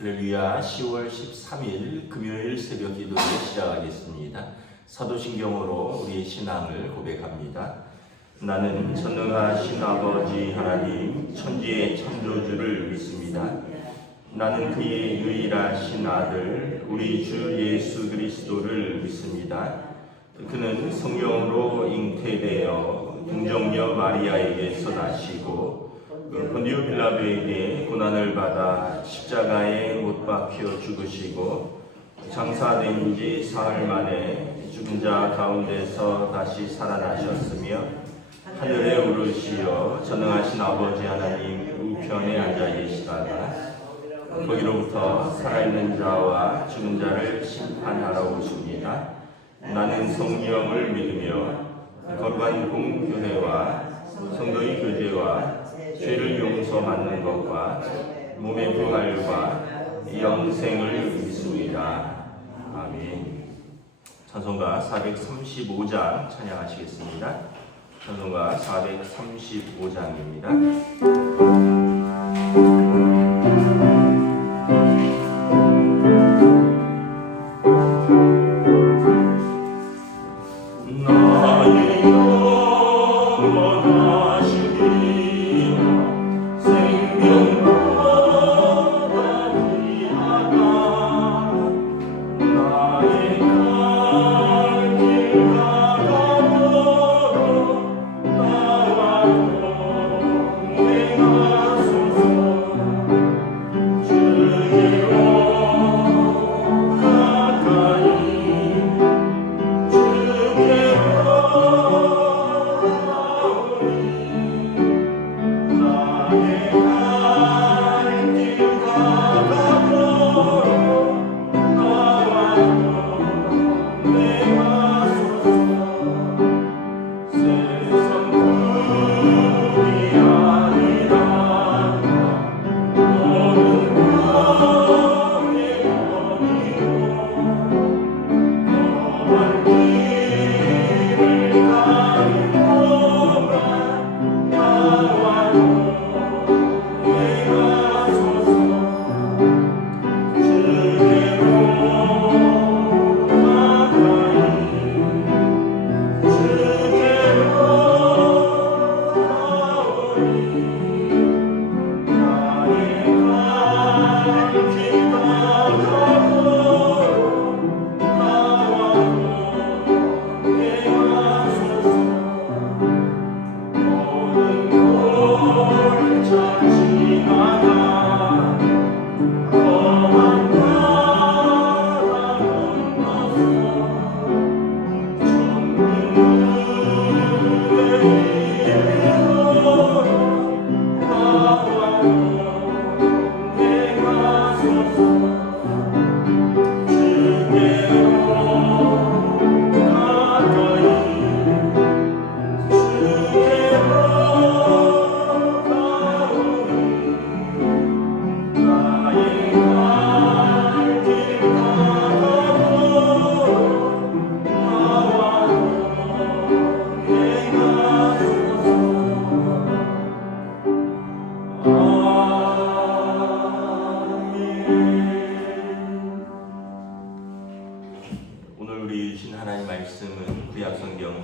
할렐루야. 10월 13일 금요일 새벽 기도를 시작하겠습니다. 사도신경으로 우리의 신앙을 고백합니다. 나는 전능하신 아버지 하나님 천지의 창조주를 믿습니다. 나는 그의 유일하신 아들 우리 주 예수 그리스도를 믿습니다. 그는 성령으로 잉태되어 동정녀 마리아에게서 나시고 본디오 빌라도에게 고난을 받아 십자가에 못 박혀 죽으시고 장사된 지 사흘 만에 죽은 자 가운데서 다시 살아나셨으며 하늘에 오르시어 전능하신 아버지 하나님 우편에 앉아 계시다가 거기로부터 살아있는 자와 죽은 자를 심판하러 오십니다. 나는 성령을 믿으며 거룩한 공교회와 성도의 교제와 죄를 용서받는 것과 몸의 부활과 영생을 믿습니다. 아멘. 찬송가 435장 찬양하시겠습니다. 찬송가 435장입니다.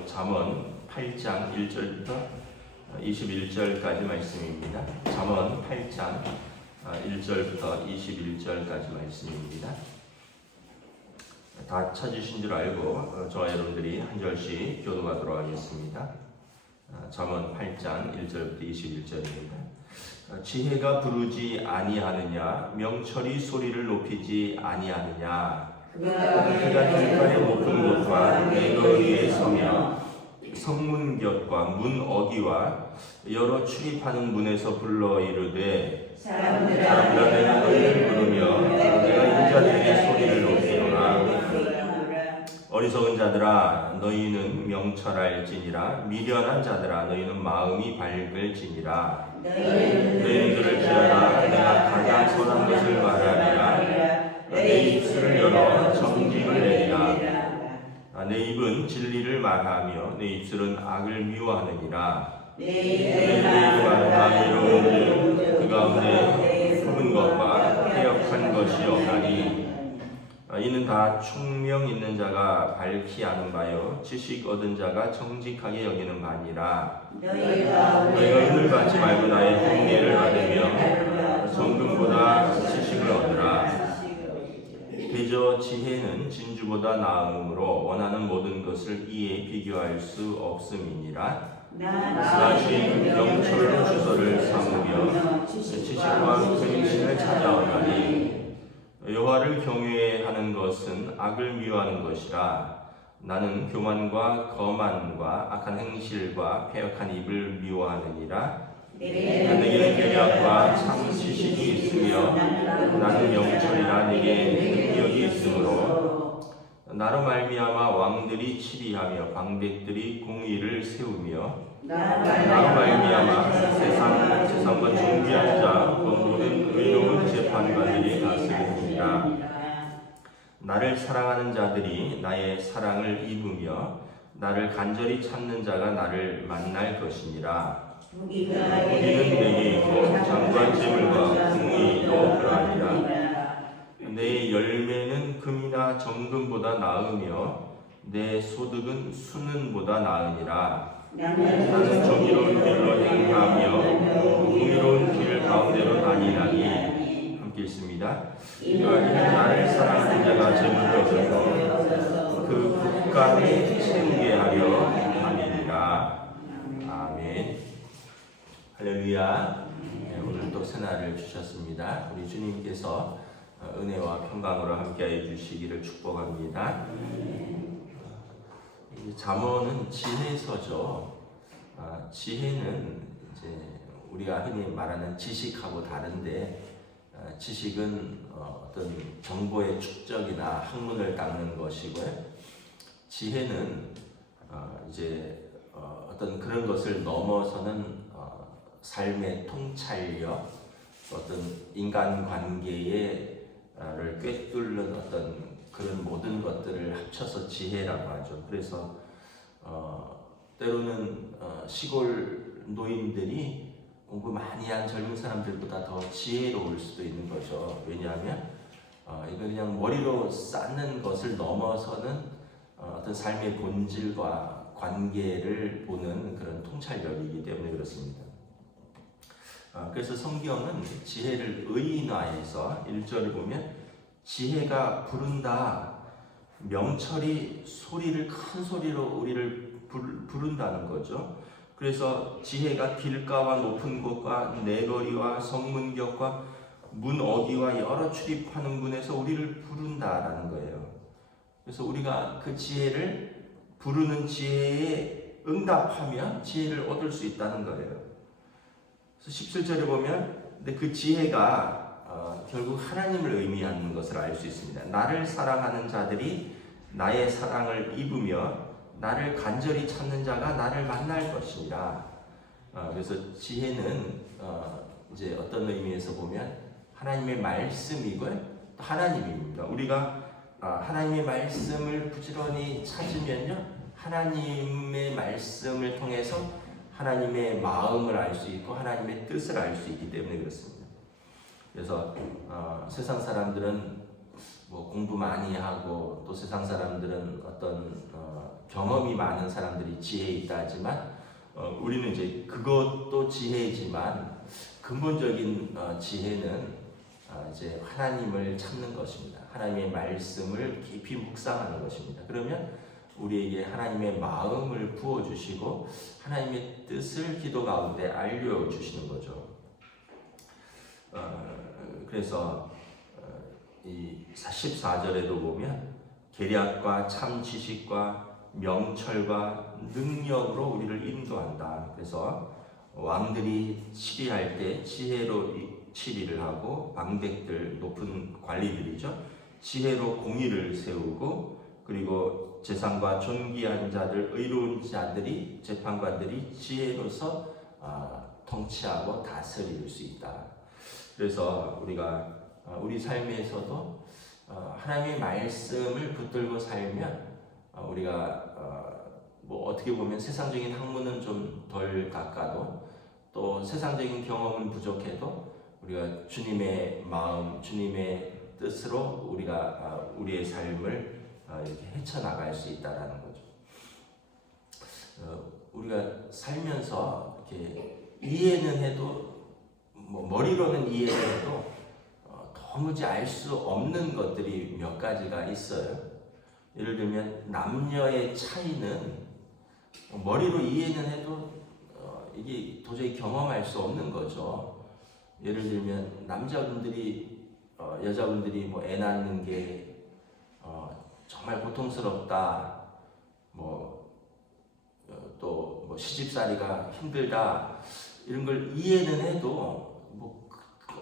잠언 8장 1절부터 21절까지 말씀입니다. 잠언 8장 1절부터 21절까지 말씀입니다. 다 찾으신 줄 알고 저와 여러분들이 한 절씩 교독하도록 하겠습니다. 잠언 8장 1절부터 21절입니다. 지혜가 부르지 아니하느냐, 명철이 소리를 높이지 아니하느냐. 그가 길가의 높은 곳과 내거리에 서며 성문 곁과 문 어귀와 여러 출입하는 문에서 불러 이르되 사람들아 내가 너희를 부르며 내가 인자들에게 소리를 높이노라. 어리석은 자들아 너희는 명철할지니라. 미련한 자들아 너희는 마음이 밝을지니라. 너희는 들을지어다 내가 가장 선한 것을 말하리라. 내 입술을 열어 정직을 내리라. 내 입은 진리를 말하며 내 입술은 악을 미워하느니라. 내 입을 말하기로는 그 가운데 품은 것과 해역한 지식한 것이 없나니 이는 다 총명 있는 자가 밝히 아는 바요 지식 얻은 자가 정직하게 여기는 바니라. 너희가 은을 받지 말고 나의 공예를 받으며 정금보다 지식을 얻으라. 대저 지혜는 진주보다 나음으로 원하는 모든 것을 이에 비교할 수 없음이니라. 나 주인 명철로 주소를 삼으며 지식과 근신을 찾아오나니 여호와를 경외하는 것은 악을 미워하는 것이라. 나는 교만과 거만과 악한 행실과 패역한 입을 미워하느니라. 내게 계략과 참 지식이 있으며 나는 명철이라 내게 능력이 있으므로 나로 말미암아 왕들이 치리하며 방백들이 공의를 세우며 나로 말미암아 세상과 존귀한 자 모든 의로운 재판관들이 다스리니라. 나를 사랑하는 자들이 나의 사랑을 입으며 나를 간절히 찾는 자가 나를 만날 것이니라. 무기는 내게 있고 장관 재물과 궁의도 그러하니라. 내 열매는 금이나 정금보다 나으며 내 소득은 수는보다 나으니라. 나는 정의로운 길로 행하며 공의로운 길 가운데로 다니나니. 함께 읽습니다. 나를 사랑하는 자가 재물을 얻어서 그 국간에 채우게 하려 함이니라. 아멘. 할렐루야. 오늘 또 새날을 주셨습니다. 우리 주님께서 은혜와 평강으로 함께해 주시기를 축복합니다. 잠언은 지혜서죠. 지혜는 이제 우리가 흔히 말하는 지식하고 다른데, 지식은 어떤 정보의 축적이나 학문을 닦는 것이고요. 지혜는 이제 어떤 그런 것을 넘어서는 삶의 통찰력, 어떤 인간관계를 꿰뚫는 어떤 그런 모든 것들을 합쳐서 지혜라고 하죠. 그래서 때로는 시골 노인들이 공부 많이 한 젊은 사람들보다 더 지혜로울 수도 있는 거죠. 왜냐하면 이거 그냥 머리로 쌓는 것을 넘어서는 어떤 삶의 본질과 관계를 보는 그런 통찰력이기 때문에 그렇습니다. 그래서 성경은 지혜를 의인화해서 1절을 보면 지혜가 부른다. 명철이 큰 소리로 우리를 부른다는 거죠. 그래서 지혜가 길가와 높은 곳과 내거리와 성문격과 문 어귀와 여러 출입하는 문에서 우리를 부른다라는 거예요. 그래서 우리가 그 지혜를 부르는 지혜에 응답하면 지혜를 얻을 수 있다는 거예요. 17절에 보면 근데 그 지혜가 결국 하나님을 의미하는 것을 알 수 있습니다. 나를 사랑하는 자들이 나의 사랑을 입으며 나를 간절히 찾는 자가 나를 만날 것이니라. 그래서 지혜는 이제 어떤 의미에서 보면 하나님의 말씀이고 또 하나님입니다. 우리가 하나님의 말씀을 부지런히 찾으면요, 하나님의 말씀을 통해서 하나님의 마음을 알 수 있고 하나님의 뜻을 알 수 있기 때문에 그렇습니다. 그래서 세상 사람들은 뭐 공부 많이 하고 또 세상 사람들은 어떤 경험이 많은 사람들이 지혜에 있다 하지만 우리는 이제 그것도 지혜이지만 근본적인 지혜는 이제 하나님을 찾는 것입니다. 하나님의 말씀을 깊이 묵상하는 것입니다. 그러면 우리에게 하나님의 마음을 부어주시고 하나님의 뜻을 기도 가운데 알려주시는 거죠. 그래서 이 14절에도 보면 계략과 참 지식과 명철과 능력으로 우리를 인도한다. 그래서 왕들이 치리할 때 지혜로 치리를 하고 방백들, 높은 관리들이죠, 지혜로 공의를 세우고, 그리고 재상과 존귀한 자들, 의로운 자들이, 재판관들이 지혜로서 통치하고 다스릴 수 있다. 그래서 우리가 우리 삶에서도 하나님의 말씀을 붙들고 살면 우리가 뭐 어떻게 보면 세상적인 학문은 좀 덜 깎아도 또 세상적인 경험은 부족해도 우리가 주님의 마음, 주님의 뜻으로 우리가 우리의 삶을 이렇게 헤쳐나갈 수 있다라는 거죠. 우리가 살면서 이렇게 이해는 해도 머리로는 이해를 해도 도무지 알 수 없는 것들이 몇 가지가 있어요. 예를 들면 남녀의 차이는 머리로 이해는 해도 이게 도저히 경험할 수 없는 거죠. 예를 들면 남자분들이 여자분들이 애 낳는 게 정말 고통스럽다, 또 시집살이가 힘들다 이런 걸 이해는 해도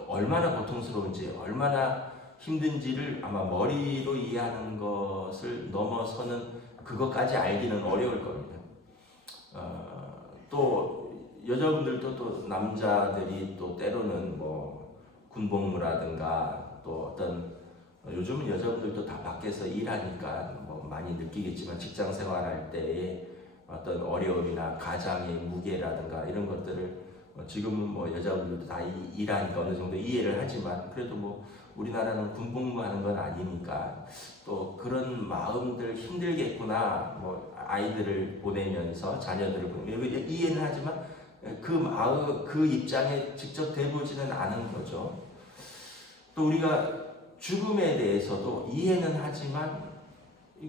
얼마나 고통스러운지 얼마나 힘든지를 아마 머리로 이해하는 것을 넘어서는 그것까지 알기는 어려울 겁니다. 또 여자분들도 또 남자들이 또 때로는 군복무라든가 또 어떤 요즘은 여자분들도 다 밖에서 일하니까 많이 느끼겠지만 직장 생활할 때의 어떤 어려움이나 가장의 무게라든가 이런 것들을 지금은 여자분들도 다 일하니까 어느 정도 이해를 하지만 그래도 우리나라는 군복무하는 건 아니니까 또 그런 마음들 힘들겠구나, 아이들을 보내면서 자녀들을 보내면서 이해는 하지만 그 마음, 그 입장에 직접 돼보지는 않은 거죠. 또 우리가 죽음에 대해서도 이해는 하지만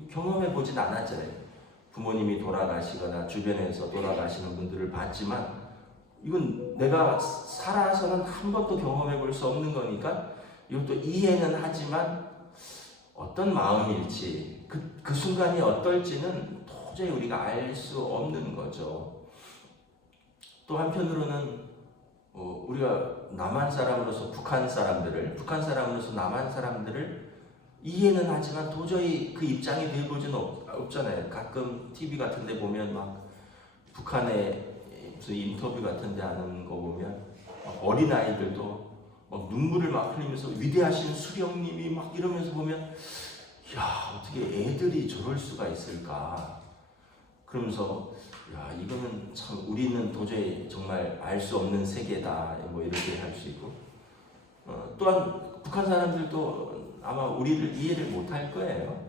경험해 보진 않았잖아요. 부모님이 돌아가시거나 주변에서 돌아가시는 분들을 봤지만 이건 내가 살아서는 한 번도 경험해 볼 수 없는 거니까 이것도 이해는 하지만 어떤 마음일지 그 순간이 어떨지는 도저히 우리가 알 수 없는 거죠. 또 한편으로는 우리가 남한 사람으로서 북한 사람으로서 남한 사람들을 이해는 하지만 도저히 그 입장이 되어보지는 없잖아요. 가끔 TV 같은 데 보면 북한의 무슨 인터뷰 같은 데 하는 거 보면 어린아이들도 눈물을 흘리면서 위대하신 수령님이 이러면서 보면 야, 어떻게 애들이 저럴 수가 있을까? 그러면서 야, 이거는 참 우리는 도저히 정말 알 수 없는 세계다 이렇게 할 수 있고 또한 북한 사람들도 아마 우리를 이해를 못할 거예요.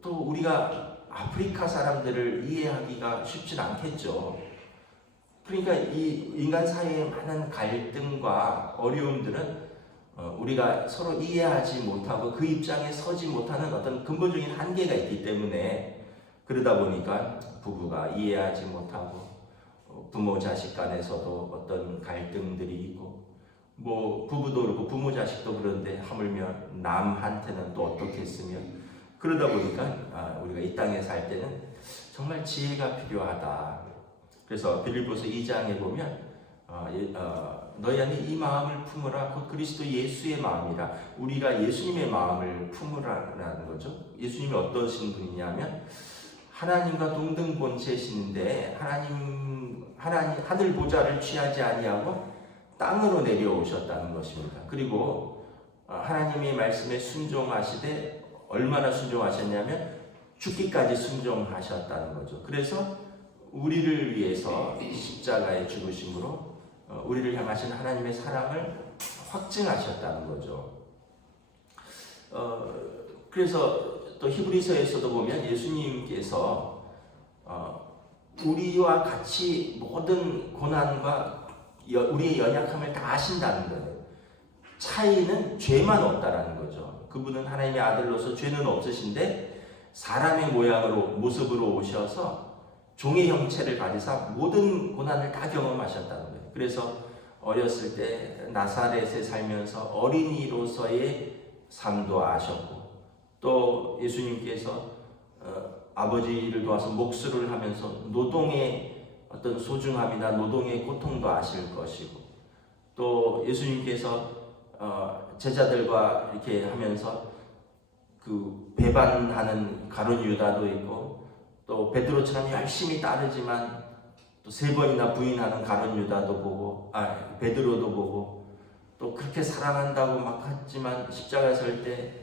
또 우리가 아프리카 사람들을 이해하기가 쉽진 않겠죠. 그러니까 이 인간 사이의 많은 갈등과 어려움들은 우리가 서로 이해하지 못하고 그 입장에 서지 못하는 어떤 근본적인 한계가 있기 때문에 그러다 보니까 부부가 이해하지 못하고 부모 자식 간에서도 어떤 갈등들이 있고 부부도 그렇고 부모 자식도 그런데 하물며 남한테는 또 어떻게 했으면 그러다 보니까 우리가 이 땅에 살 때는 정말 지혜가 필요하다. 그래서 빌립보서 2장에 보면 너희 안에 이 마음을 품으라 곧 그리스도 예수의 마음이라 우리가 예수님의 마음을 품으라는 거죠. 예수님이 어떠신 분이냐면 하나님과 동등 본체시는데 하나님 하늘 보좌를 취하지 아니하고 땅으로 내려오셨다는 것입니다. 그리고 하나님의 말씀에 순종하시되 얼마나 순종하셨냐면 죽기까지 순종하셨다는 거죠. 그래서 우리를 위해서 십자가의 죽으심으로 우리를 향하신 하나님의 사랑을 확증하셨다는 거죠. 그래서 또 히브리서에서도 보면 예수님께서 우리와 같이 모든 고난과 우리의 연약함을 다 아신다는 거예요. 차이는 죄만 없다라는 거죠. 그분은 하나님의 아들로서 죄는 없으신데 사람의 모습으로 오셔서 종의 형체를 가지사 모든 고난을 다 경험하셨다는 거예요. 그래서 어렸을 때 나사렛에 살면서 어린이로서의 삶도 아셨고 또 예수님께서 아버지를 도와서 목수를 하면서 노동의 어떤 소중함이나 노동의 고통도 아실 것이고 또 예수님께서 제자들과 이렇게 하면서 그 배반하는 가룟 유다도 있고 또 베드로처럼 열심히 따르지만 또 3번이나 부인하는 가룟 유다도 보고 베드로도 보고 또 그렇게 사랑한다고 막 했지만 십자가에 설 때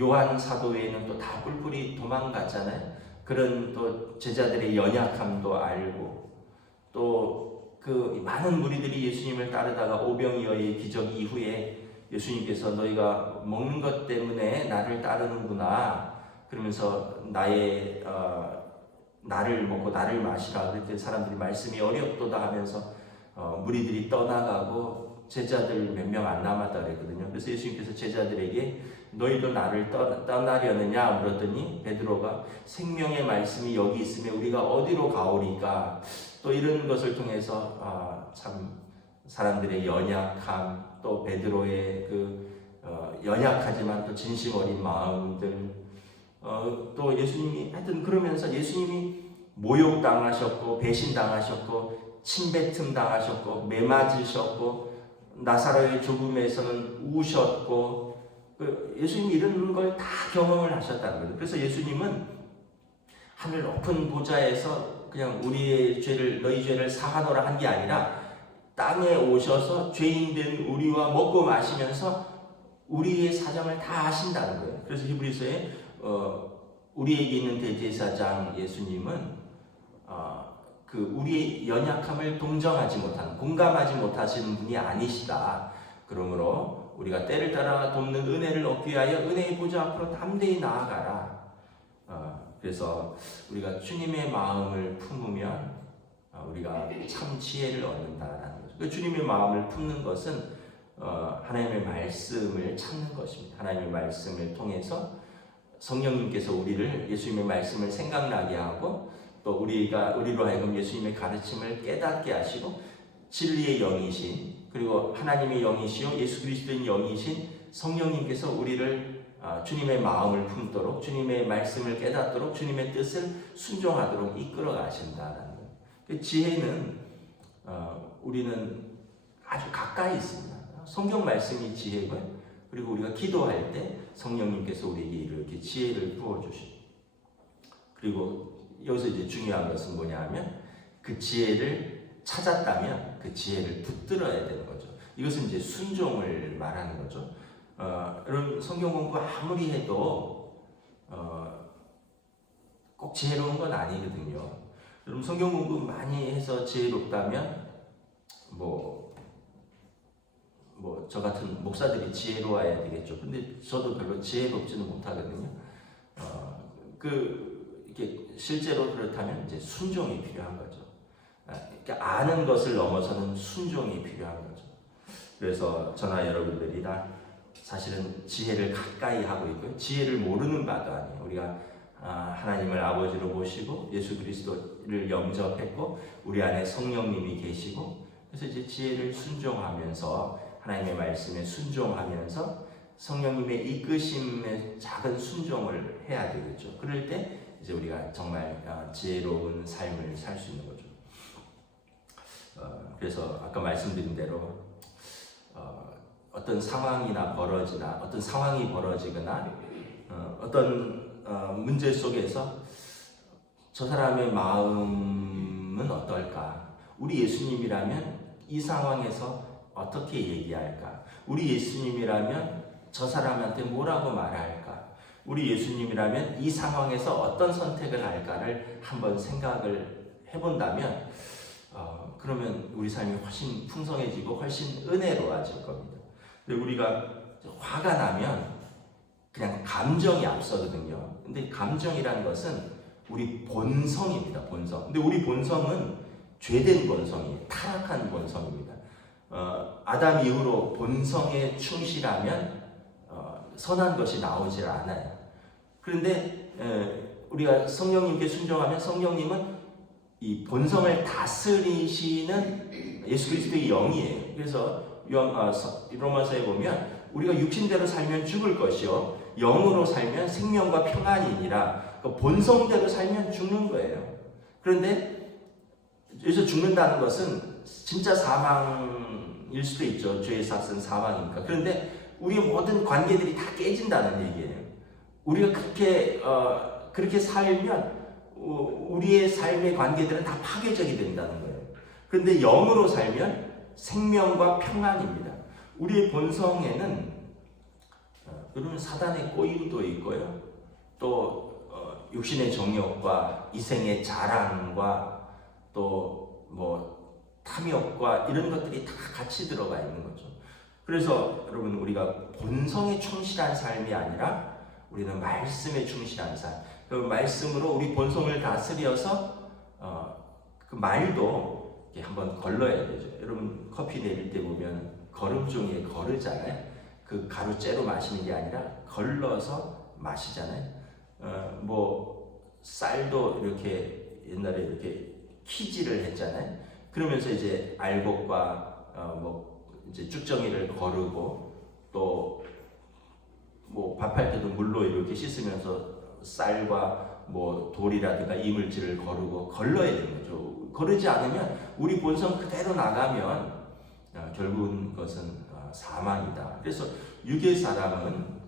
요한 사도 외에는 또 다 뿔뿔이 도망갔잖아요. 그런 또 제자들의 연약함도 알고 또 그 많은 무리들이 예수님을 따르다가 오병이어의 기적 이후에 예수님께서 너희가 먹는 것 때문에 나를 따르는구나 그러면서 나를 먹고 나를 마시라 그랬더니 사람들이 말씀이 어렵도다 하면서 무리들이 떠나가고 제자들 몇 명 안 남았다 그랬거든요. 그래서 예수님께서 제자들에게 너희도 나를 떠나려느냐 물었더니 베드로가 생명의 말씀이 여기 있으면 우리가 어디로 가오리까. 또 이런 것을 통해서 참 사람들의 연약함 또 베드로의 연약하지만 또 진심 어린 마음들 또 예수님이 하여튼 그러면서 예수님이 모욕당하셨고 배신당하셨고 침뱉음 당하셨고 매맞으셨고 나사로의 죽음에서는 우셨고 예수님이 이런 걸 다 경험을 하셨다는 거죠. 그래서 예수님은 하늘 높은 보좌에서 그냥 우리의 죄를 너희 죄를 사하노라 한 게 아니라 땅에 오셔서 죄인된 우리와 먹고 마시면서 우리의 사정을 다 하신다는 거예요. 그래서 히브리서에 우리에게 있는 대제사장 예수님은 우리의 연약함을 동정하지 못하는 공감하지 못하시는 분이 아니시다. 그러므로 우리가 때를 따라 돕는 은혜를 얻기 위하여 은혜의 보좌 앞으로 담대히 나아가라. 그래서 우리가 주님의 마음을 품으면 우리가 참 지혜를 얻는다라는 거죠. 주님의 마음을 품는 것은 하나님의 말씀을 찾는 것입니다. 하나님의 말씀을 통해서 성령님께서 우리를 예수님의 말씀을 생각나게 하고 또 우리로 하여금 예수님의 가르침을 깨닫게 하시고 진리의 영이신 그리고 하나님의 영이시요 예수 그리스도인 영이신 성령님께서 우리를 주님의 마음을 품도록 주님의 말씀을 깨닫도록 주님의 뜻을 순종하도록 이끌어 가신다라는 거예요. 지혜는 우리는 아주 가까이 있습니다. 성경 말씀이 지혜고요. 그리고 우리가 기도할 때 성령님께서 우리에게 이렇게 지혜를 부어주시고 그리고 여기서 이제 중요한 것은 뭐냐면 그 지혜를 찾았다면 그 지혜를 붙들어야 되는 거죠. 이것은 이제 순종을 말하는 거죠. 여러분 성경 공부 아무리 해도 꼭 지혜로운 건 아니거든요. 여러분 성경 공부 많이 해서 지혜롭다면 저 같은 목사들이 지혜로워야 되겠죠. 근데 저도 별로 지혜롭지는 못하거든요. 이게 실제로 그렇다면 이제 순종이 필요한 거죠. 그러니까 아는 것을 넘어서는 순종이 필요한 거죠. 그래서 저나 여러분들이 다 사실은 지혜를 가까이 하고 있고요. 지혜를 모르는 바도 아니에요. 우리가 하나님을 아버지로 모시고 예수 그리스도를 영접했고 우리 안에 성령님이 계시고 그래서 이제 지혜를 순종하면서 하나님의 말씀에 순종하면서 성령님의 이끄심에 작은 순종을 해야 되겠죠. 그럴 때 이제 우리가 정말 지혜로운 삶을 살 수 있는 거죠. 그래서 아까 말씀드린 대로 어떤 상황이나 어떤 상황이 벌어지거나 어떤 문제 속에서 저 사람의 마음은 어떨까? 우리 예수님이라면 이 상황에서 어떻게 얘기할까? 우리 예수님이라면 저 사람한테 뭐라고 말할까? 우리 예수님이라면 이 상황에서 어떤 선택을 할까를 한번 생각을 해본다면 그러면 우리 삶이 훨씬 풍성해지고 훨씬 은혜로워질 겁니다. 근데 우리가 화가 나면 그냥 감정이 앞서거든요. 근데 감정이라는 것은 우리 본성입니다. 본성. 근데 우리 본성은 죄된 본성이에요. 타락한 본성입니다. 아담 이후로 본성에 충실하면 선한 것이 나오질 않아요. 그런데 우리가 성령님께 순종하면 성령님은 이 본성을 다스리시는 예수 그리스도의 영이에요. 그래서 로마서에 보면 우리가 육신대로 살면 죽을 것이요 영으로 살면 생명과 평안이니라. 그러니까 본성대로 살면 죽는 거예요. 그런데 여기서 죽는다는 것은 진짜 사망일 수도 있죠. 죄의 삭은 사망이니까. 그런데 우리의 모든 관계들이 다 깨진다는 얘기예요. 우리가 그렇게 살면 우리의 삶의 관계들은 다 파괴적이 된다는 거예요. 그런데 영으로 살면 생명과 평안입니다. 우리의 본성에는 여러분 사단의 꼬임도 있고요. 또 육신의 정욕과 이생의 자랑과 또 탐욕과 이런 것들이 다 같이 들어가 있는 거죠. 그래서 여러분 우리가 본성에 충실한 삶이 아니라 우리는 말씀에 충실한 삶. 그 말씀으로 우리 본성을 다스려서 그 말도 한번 걸러야 되죠. 여러분 커피 내릴 때 보면 거름 종이에 거르잖아요. 그 가루째로 마시는 게 아니라 걸러서 마시잖아요. 뭐 쌀도 이렇게 옛날에 이렇게 키질을 했잖아요. 그러면서 이제 알곡과 뭐 이제 쭉정이를 거르고 또 뭐 밥할 때도 물로 이렇게 씻으면서 쌀과 뭐 돌이라든가 이물질을 거르고 걸러야 되는 거죠. 거르지 않으면 우리 본성 그대로 나가면 결국은 그것은 사망이다. 그래서 육의 사람은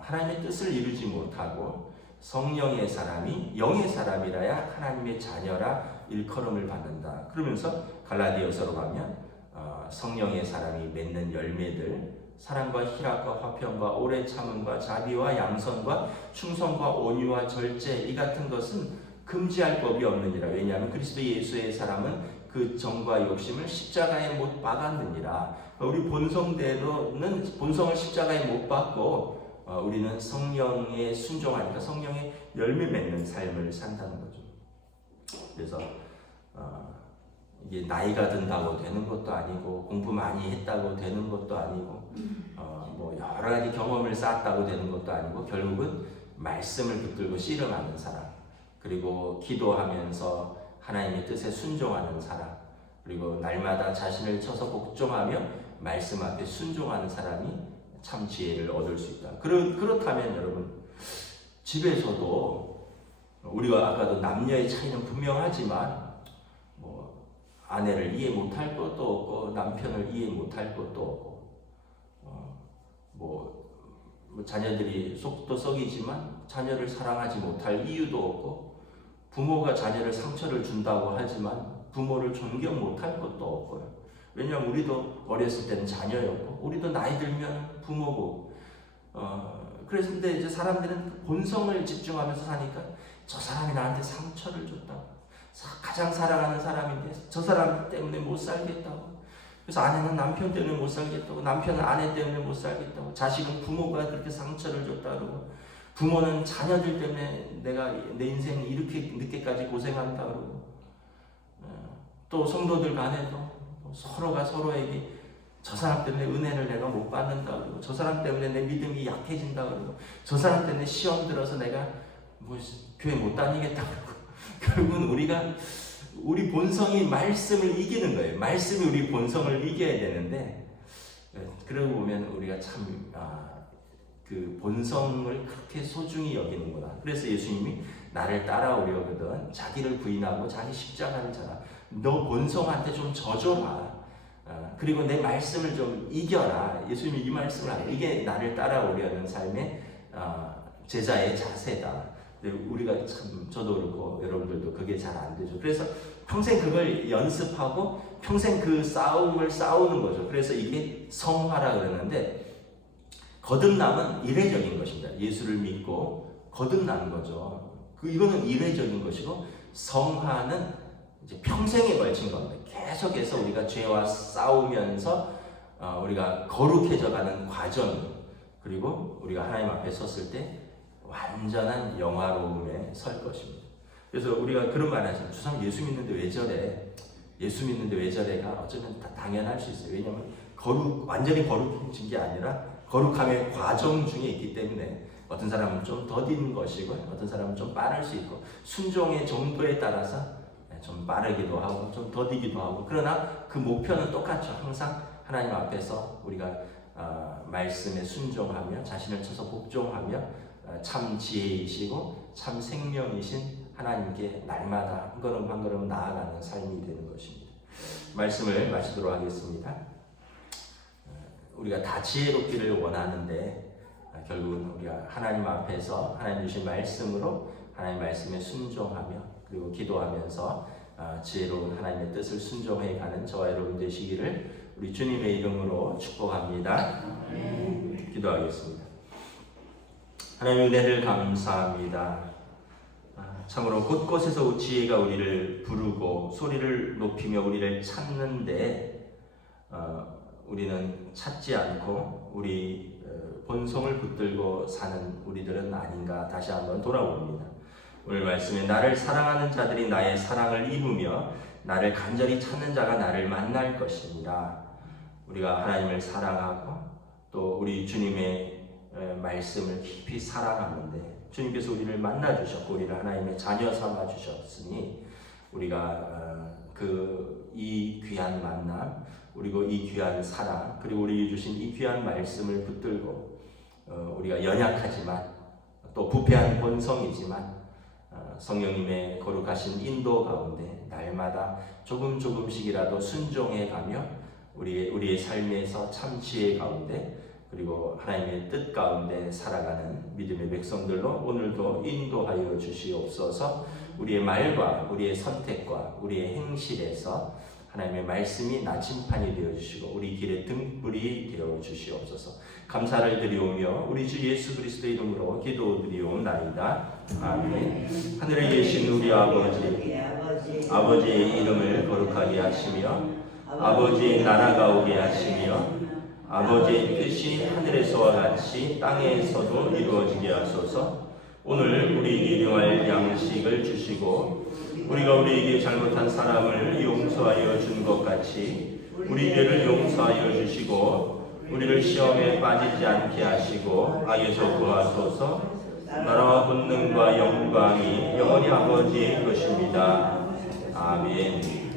하나님의 뜻을 이루지 못하고 성령의 사람이 영의 사람이라야 하나님의 자녀라 일컬음을 받는다. 그러면서 갈라디아서로 가면 성령의 사람이 맺는 열매들 사랑과 희락과 화평과 오래 참음과 자비와 양선과 충성과 온유와 절제 이 같은 것은 금지할 법이 없느니라. 왜냐하면 그리스도 예수의 사람은 그 정과 욕심을 십자가에 못 박았느니라. 우리 본성대로는 본성을 십자가에 못 박고 우리는 성령에 순종하니까 성령의 열매 맺는 삶을 산다는 거죠. 그래서 이게 나이가 든다고 되는 것도 아니고 공부 많이 했다고 되는 것도 아니고 뭐 여러 가지 경험을 쌓았다고 되는 것도 아니고 결국은 말씀을 붙들고 씨름하는 사람, 그리고 기도하면서 하나님의 뜻에 순종하는 사람, 그리고 날마다 자신을 쳐서 복종하며 말씀 앞에 순종하는 사람이 참 지혜를 얻을 수 있다. 그렇다면 여러분 집에서도 우리가 아까도 남녀의 차이는 분명하지만 뭐 아내를 이해 못할 것도 없고 남편을 이해 못할 것도 없고 뭐 자녀들이 속도 썩이지만 자녀를 사랑하지 못할 이유도 없고 부모가 자녀를 상처를 준다고 하지만 부모를 존경 못할 것도 없고요. 왜냐하면 우리도 어렸을 때는 자녀였고 우리도 나이 들면 부모고 그래서 근데 이제 사람들은 본성을 집중하면서 사니까 저 사람이 나한테 상처를 줬다고, 가장 사랑하는 사람인데 저 사람 때문에 못 살겠다고, 그래서 아내는 남편 때문에 못 살겠다고, 남편은 아내 때문에 못 살겠다고, 자식은 부모가 그렇게 상처를 줬다고, 부모는 자녀들 때문에 내가 내 인생 이렇게 늦게까지 고생한다 그러고, 또 성도들 간에도 서로가 서로에게 저 사람 때문에 은혜를 내가 못 받는다 그러고, 저 사람 때문에 내 믿음이 약해진다 그러고, 저 사람 때문에 시험 들어서 내가 뭐 교회 못 다니겠다 그러고, 결국은 우리 본성이 말씀을 이기는 거예요. 말씀이 우리 본성을 이겨야 되는데, 그러고 보면 우리가 참 그 본성을 그렇게 소중히 여기는구나. 그래서 예수님이 나를 따라오려거든 자기를 부인하고 자기 십자가를 져라. 너 본성한테 좀 져줘라. 그리고 내 말씀을 좀 이겨라. 예수님이 이 말씀을 하는, 이게 나를 따라오려는 삶의 제자의 자세다. 우리가 참, 저도 그렇고 여러분들도 그게 잘 안 되죠. 그래서 평생 그걸 연습하고 평생 그 싸움을 싸우는 거죠. 그래서 이게 성화라 그러는데, 거듭남은 이례적인 것입니다. 예수를 믿고 거듭나는 거죠. 이거는 이례적인 것이고, 성화는 이제 평생에 걸친 겁니다. 계속해서 우리가 죄와 싸우면서 우리가 거룩해져가는 과정, 그리고 우리가 하나님 앞에 섰을 때 완전한 영화로움에 설 것입니다. 그래서 우리가 그런 말 하잖아요. 저 사람 예수 믿는데 왜 저래? 예수 믿는데 왜 저래가 어쩌면 다 당연할 수 있어요. 왜냐하면 완전히 거룩해진 게 아니라 거룩함의 과정 중에 있기 때문에 어떤 사람은 좀 더딘 것이고 어떤 사람은 좀 빠를 수 있고, 순종의 정도에 따라서 좀 빠르기도 하고 좀 더디기도 하고, 그러나 그 목표는 똑같죠. 항상 하나님 앞에서 우리가 말씀에 순종하며 자신을 쳐서 복종하며 참 지혜이시고 참 생명이신 하나님께 날마다 한 걸음 한 걸음 나아가는 삶이 되는 것입니다. 말씀을 마치도록 하겠습니다. 우리가 다 지혜롭기를 원하는데 결국은 우리가 하나님 앞에서 하나님 주신 말씀으로 하나님 말씀에 순종하며 그리고 기도하면서 지혜로운 하나님의 뜻을 순종해 가는 저와 여러분 되시기를 우리 주님의 이름으로 축복합니다. 기도하겠습니다. 하나님 은혜를 감사합니다. 참으로 곳곳에서 지혜가 우리를 부르고 소리를 높이며 우리를 찾는데 우리는 찾지 않고 우리 본성을 붙들고 사는 우리들은 아닌가 다시 한번 돌아봅니다. 오늘 말씀에 나를 사랑하는 자들이 나의 사랑을 입으며 나를 간절히 찾는 자가 나를 만날 것이니라. 우리가 하나님을 사랑하고 또 우리 주님의 말씀을 깊이 사랑하는데 주님께서 우리를 만나 주셨고 우리를 하나님의 자녀 삼아 주셨으니 우리가 이 귀한 만남 그리고 이 귀한 사랑 그리고 우리에게 주신 이 귀한 말씀을 붙들고 우리가 연약하지만 또 부패한 본성이지만 성령님의 거룩하신 인도 가운데 날마다 조금씩이라도 순종해 가며 우리의 삶에서 참 지혜 가운데 그리고 하나님의 뜻 가운데 살아가는 믿음의 백성들로 오늘도 인도하여 주시옵소서. 우리의 말과 우리의 선택과 우리의 행실에서 하나님의 말씀이 나침판이 되어주시고 우리 길의 등불이 되어주시옵소서. 감사를 드리오며 우리 주 예수 그리스도의 이름으로 기도드리옵나이다. 아멘. 하늘에 계신 우리 아버지의 이름을 거룩하게 하시며 아버지의 나라가 오게 하시며 아버지의 뜻이 하늘에서와 같이 땅에서도 이루어지게 하소서. 오늘 우리에게 일용할 양식을 주시고 우리가 우리에게 잘못한 사람을 용서하여 준 것 같이 우리 죄를 용서하여 주시고 우리를 시험에 빠지지 않게 하시고 악에서 구하소서. 나라와 권능과 영광이 영원히 아버지의 것입니다. 아멘.